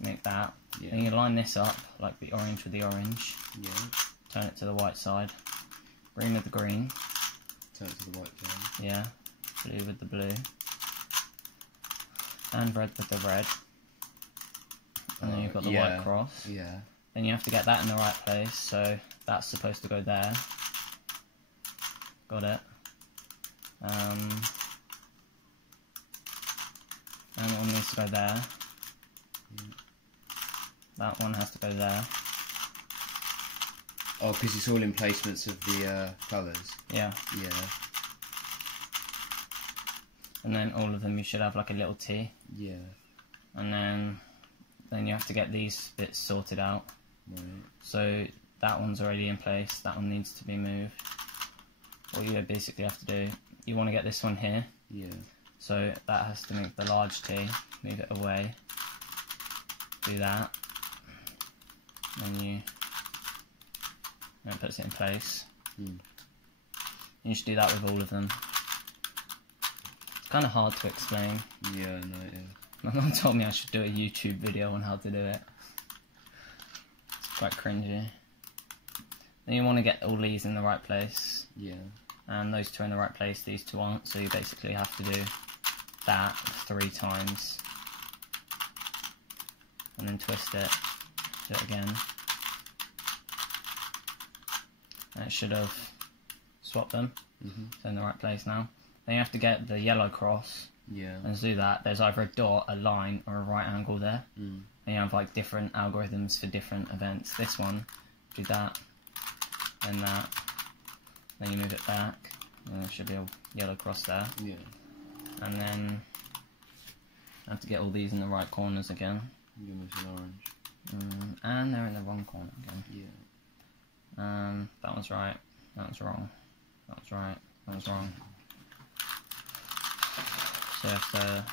make that. Yeah. Then you line this up like the orange with the orange. Yeah. Turn it to the white side. Green with the green. Turn it to the white side. Yeah. Blue with the blue. And red with the red. And then you've got the white cross. Yeah. Then you have to get that in the right place, so that's supposed to go there. Got it. And one needs to go there. Yeah. That one has to go there. Oh, because it's all in placements of the colours. Yeah. Yeah. And then all of them you should have like a little T. Yeah. And then you have to get these bits sorted out. Right. So that one's already in place, that one needs to be moved. What you basically have to do, you want to get this one here. Yeah. So that has to make the large T, move it away. Do that. Then it puts it in place. You should do that with all of them. It's kind of hard to explain. Yeah, no, yeah. My mum told me I should do a YouTube video on how to do it. It's quite cringy. Then you want to get all these in the right place. Yeah. And those two are in the right place, these two aren't, so you basically have to do that 3 times. And then twist it, do it again. And it should have swapped them. They're in the right place now. Then you have to get the yellow cross. Yeah. And to do that, there's either a dot, a line, or a right angle there. And you have like different algorithms for different events. This one, do that, then that, then you move it back, and there should be a yellow cross there. Yeah. And then I have to get all these in the right corners again. You're missing orange. And they're in the wrong corner again. Yeah. That one's right, that one's wrong, that one's right, that one's wrong. So you have to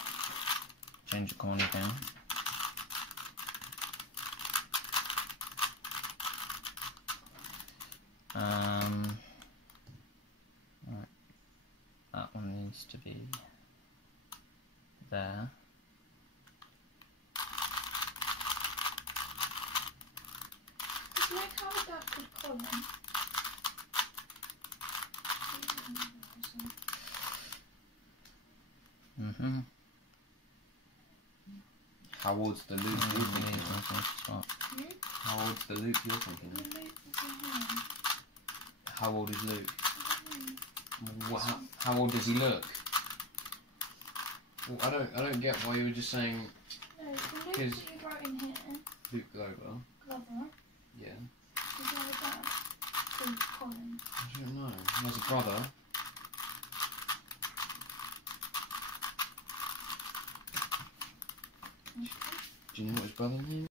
change the corner again. Right. That one needs to be there. It's like how that could column. How old's the loop you're thinking of? How old's the loop you're thinking of? How old is Luke? How old does he look? Well, I don't get why you were just saying. No, the Luke that you wrote in here. Luke Glover. Glover. Yeah. Is there a dad? Called Colin. I don't know. He has a brother. Do you know what his brother's name is?